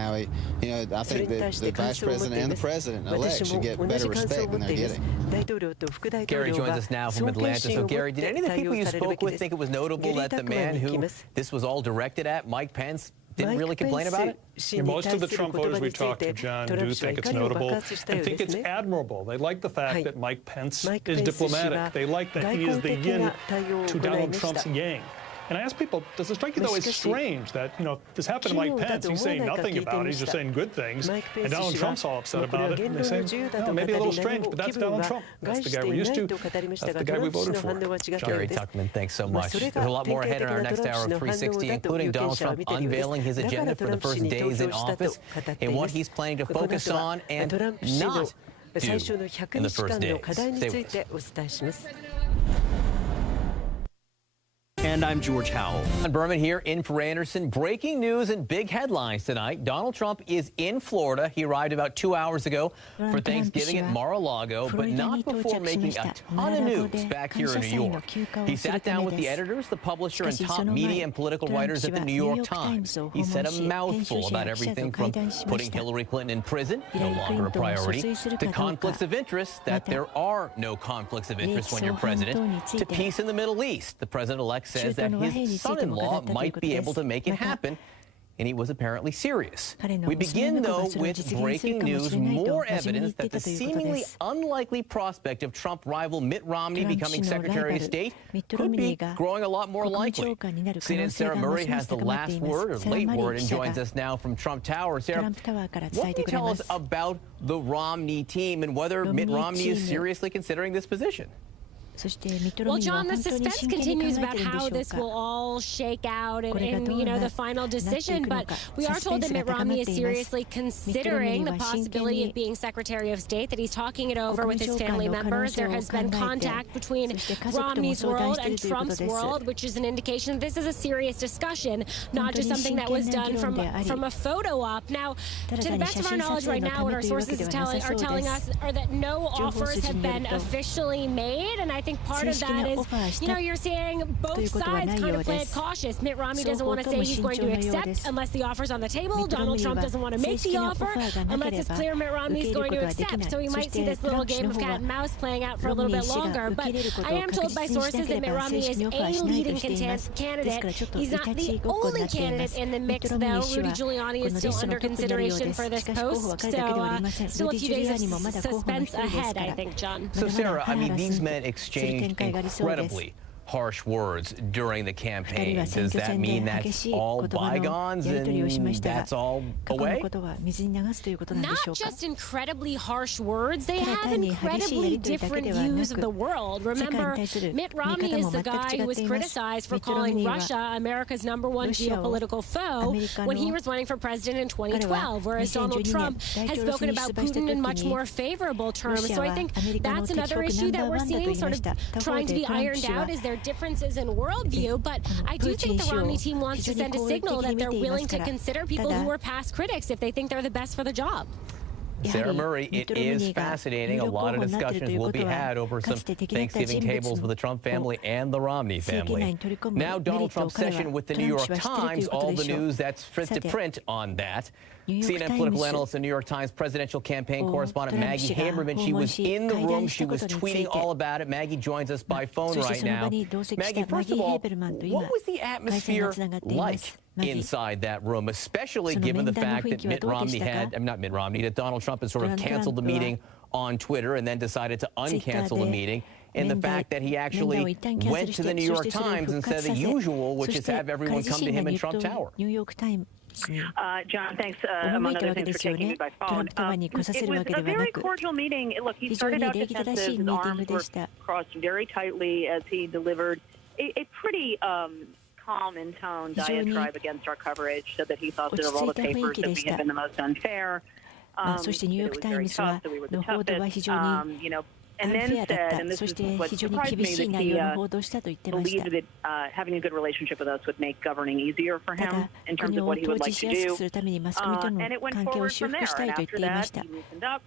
Now, I think that the vice president and the president-elect should get better respect than they're getting. Gary joins us now from Atlanta. So, Gary, did any of the people you spoke with think it was notable that the man who this was all directed at, Mike Pence, didn't really complain about it? Yeah, most of the Trump voters we talked to, John, do think it's notable and think it's admirable. They like the fact that Mike Pence is diplomatic. They like that he is the yin to Donald Trump's yang. And I ask people, does it strike you, though, it's strange that, this happened to Mike Pence. He's saying nothing about it. He's just saying good things. And Donald Trump's all upset about it. And they say, maybe a little strange, but that's Donald Trump. That's the guy we're used to. That's the guy we voted for. Gary Tuchman, thanks so much. There's a lot more ahead in our next hour of 360, including Donald Trump unveiling his agenda for the first days in office and what he's planning to focus on and not do in the first days. Stay with us. And I'm George Howell. John Berman here in for Anderson. Breaking news and big headlines tonight. Donald Trump is in Florida. He arrived about 2 hours ago for Thanksgiving at Mar-a-Lago, but not before making a ton of news back here in New York. He sat down with the editors, the publisher, and top media and political writers at the New York Times. He said a mouthful about everything from putting Hillary Clinton in prison, no longer a priority, to conflicts of interest, that there are no conflicts of interest when you're president, to peace in the Middle East. The president-elect says that his son-in-law might be able to make it happen, and he was apparently serious. We begin, though, with breaking news, more evidence that the seemingly unlikely prospect of Trump rival Mitt Romney becoming Secretary of State could be growing a lot more likely. CNN's Sarah Murray has the last word, or late word, and joins us now from Trump Tower. Sarah, what can you tell us about the Romney team and whether Mitt Romney is seriously considering this position? Well, John, the suspense continues about how this will all shake out in the final decision. But we are told that Mitt Romney is seriously considering the possibility of being Secretary of State, that he's talking it over with his family members. There has been contact between Romney's world and Trump's world, which is an indication that this is a serious discussion, not just something that was done from a photo op. Now, to the best of our knowledge right now, what our sources are telling us are that no offers have been officially made. And I think part of that is, you're seeing both sides kind of play it cautious. Mitt Romney doesn't want to say he's going to accept unless the offer's on the table. Donald Trump doesn't want to make the offer unless it's clear Mitt Romney's going to accept. So we might see this little game of cat and mouse playing out for a little bit longer. But I am told by sources that Mitt Romney is a leading candidate. He's not the only candidate in the mix, though. Rudy Giuliani is still under consideration for this post. So still a few days of suspense ahead, I think, John. So, Sarah, these men exchanged incredibly harsh words during the campaign. Does that mean that's all bygones and that's all away? Not just incredibly harsh words. They have incredibly different views of the world. Remember, Mitt Romney is the guy who was criticized for calling Russia America's #1 geopolitical foe when he was running for president in 2012, whereas Donald Trump has spoken about Putin in much more favorable terms. So I think that's another issue that we're seeing sort of trying to be ironed out, is there differences in worldview. But I do think the Romney team wants to send a signal that they're willing to consider people who are past critics if they think they're the best for the job. Sarah Murray, it is fascinating. A lot of discussions will be had over some Thanksgiving tables with the Trump family and the Romney family. Now, Donald Trump's session with the New York Times, all the news that's fit to print on that. CNN political analyst and New York Times presidential campaign correspondent Maggie Haberman, she was in the room. She was tweeting all about it. Maggie joins us by phone right now. Maggie, first of all, what was the atmosphere like inside that room, especially given the fact that that Donald Trump had sort of canceled the meeting on Twitter and then decided to uncancel the meeting, and the fact that he actually went to the New York Times instead of the usual, which is have everyone come to him in Trump Tower? John, thanks, among other things, for taking me by phone. It was a very cordial meeting. Look, he started out defensive. His arms were crossed very tightly as he delivered a pretty calm in tone diatribe against our coverage, said that he thought that of all the papers that we had been the most unfair. It was very tough, that we were the toughest. And then said, and this is what surprised me, that he believed that having a good relationship with us would make governing easier for him in terms of what he would like to do. And it went forward from there. And after that, he loosened up.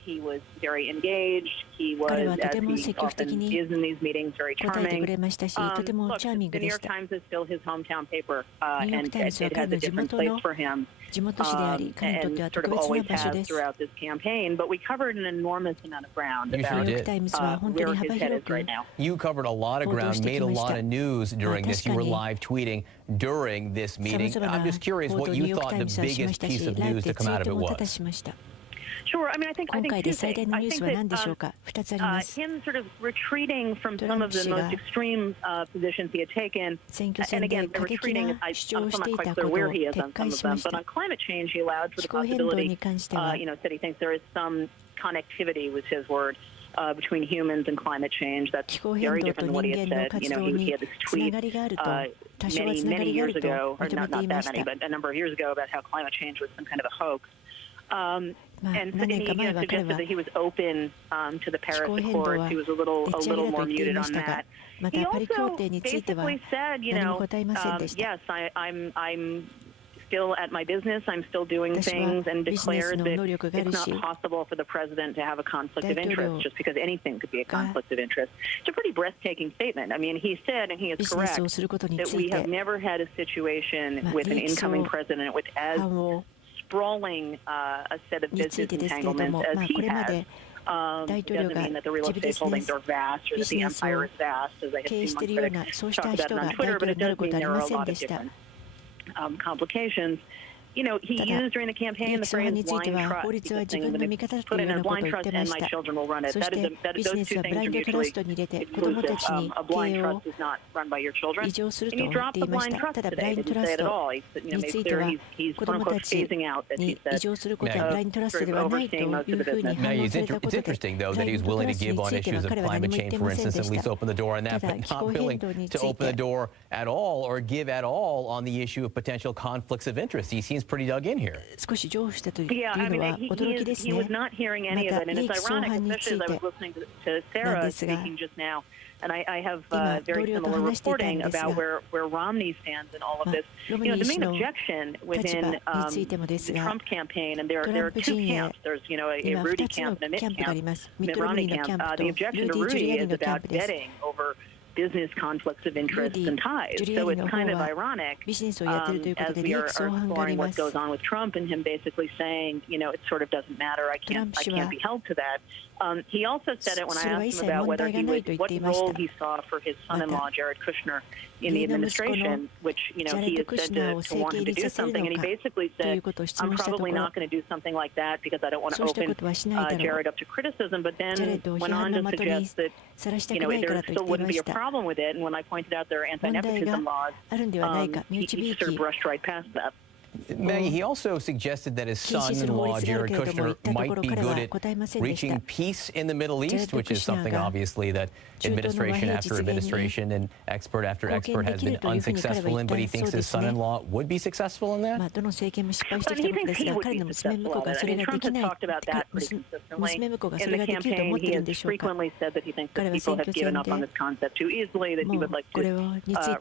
He was very engaged. He was, as he often is in these meetings, very charming. Look, the New York Times is still his hometown paper, and it has a different place for him. and sort of always has throughout this campaign. But we covered an enormous amount of ground about where his head is right now. You covered a lot of ground, made a lot of news during this. You were live tweeting during this meeting. I'm just curious what you thought the biggest piece of news to come out of it was. Sure. I mean, I think two things. I think that him sort of retreating from some of the most extreme positions he had taken, and again, the retreating, I'm still not quite clear where he is on some of them, but on climate change, he allowed for the possibility, said he thinks there is some connectivity, was his word, between humans and climate change. That's very different than what he had said. He had this tweet many years ago, or not that many, but a number of years ago, about how climate change was some kind of a hoax. And he suggested that he was open to the Paris Accords. He was a little more muted on that. He also basically said, yes, I'm still at my business. I'm still doing things, and declared that it's not possible for the president to have a conflict of interest just because anything could be a conflict of interest. It's a pretty breathtaking statement. I mean, he said, and he is correct, that we have never had a situation with an incoming president with as sprawling a set of business entanglements as he has. Doesn't mean that the real estate holdings are vast or that the empire is vast, as I have seen one critic talk about it on Twitter, but it does mean there are a lot of different complications. He used during the campaign the phrase blind trust. Put in a blind trust and my children will run it. Those two things are mutually exclusive. A blind trust is not run by your children. And he dropped the blind trust today. He didn't say it at all. He made clear he's quote-unquote phasing out, as he said, sort of overseeing most of the business. It's interesting, though, that he's willing to give on issues of climate change, for instance, at least open the door on that, but not willing to open the door at all or give at all on the issue of potential conflicts of interest. He seems pretty dug in here. Yeah, I mean, he was not hearing any of it, and it's ironic, especially as I was listening to Sarah speaking just now, and I have very similar reporting about where Romney stands in all of this. The main objection within the Trump campaign, and there are two camps. There's a Rudy camp and a Mitt Romney camp. The objection to Rudy is about betting over business conflicts of interest and ties. So it's kind of ironic as we are exploring what goes on with Trump and him basically saying, it sort of doesn't matter. I can't be held to that. He also said it when I asked him about what role he saw for his son-in-law, Jared Kushner, in the administration, which, he is said to want him to do something. And he basically said, I'm probably not going to do something like that because I don't want to open Jared up to criticism. But then went on to suggest that, there still wouldn't be a problem with it. And when I pointed out there are anti-nepotism laws, he sort of brushed right past that. Maggie, he also suggested that his son-in-law, Jared Kushner, might be good at reaching peace in the Middle East, which is something, obviously, that administration after administration and expert after expert has been unsuccessful in, but he thinks his son-in-law would be successful in that? But he thinks he would be successful at it. I mean, Trump has talked about that pretty consistently. In the campaign, he has frequently said that he thinks that people have given up on this concept too easily, that he would like to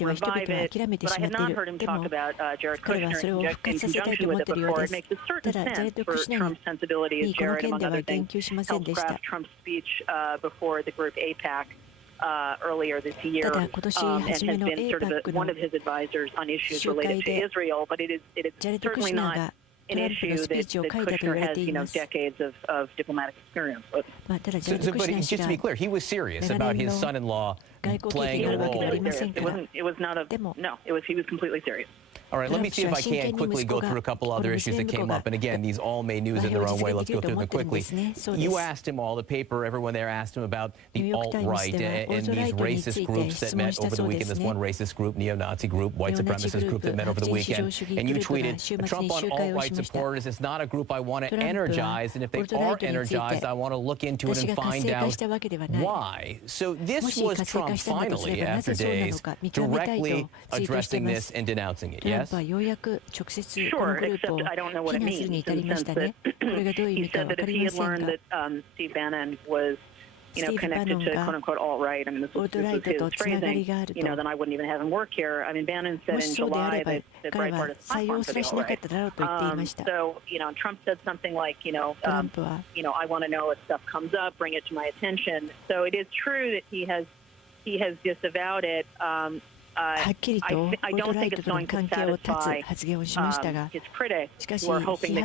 revive it. But I had not heard him talk about Jared Kushner in conjunction with it before. It makes a certain sense for Trump's sensibility, as Jared, among other things, helped craft Trump's speech before the group AIPAC earlier this year, and has been sort of one of his advisors on issues related to Israel. But it is certainly not an issue that Kushner has, decades of diplomatic experience with. But just to be clear, he was serious about his son-in-law playing a role. He was completely serious. All right, let me see if I can quickly go through a couple other issues that came up. And again, these all made news in their own way. Let's go through them quickly. You asked him all, the paper, everyone there asked him about the alt-right and these racist groups that met over the weekend. This one racist group, neo-Nazi group, white supremacist group that met over the weekend. And you tweeted, Trump on alt-right supporters is not a group I want to energize. And if they are energized, I want to look into it and find out why. So this was Trump finally, after days, directly addressing this and denouncing it. Yes? Sure, except I don't know what it means, in the sense that he said that if he had learned that Steve Bannon was, connected to quote-unquote alt-right, I mean, this was his phrasing, then I wouldn't even have him work here. I mean, Bannon said in July that Breitbart is platform for the alt-right. So, Trump said something like, I want to know if stuff comes up, bring it to my attention. So it is true that he has disavowed it. はっきりとオートライトとの関係を断つ発言をしましたが、しかし批判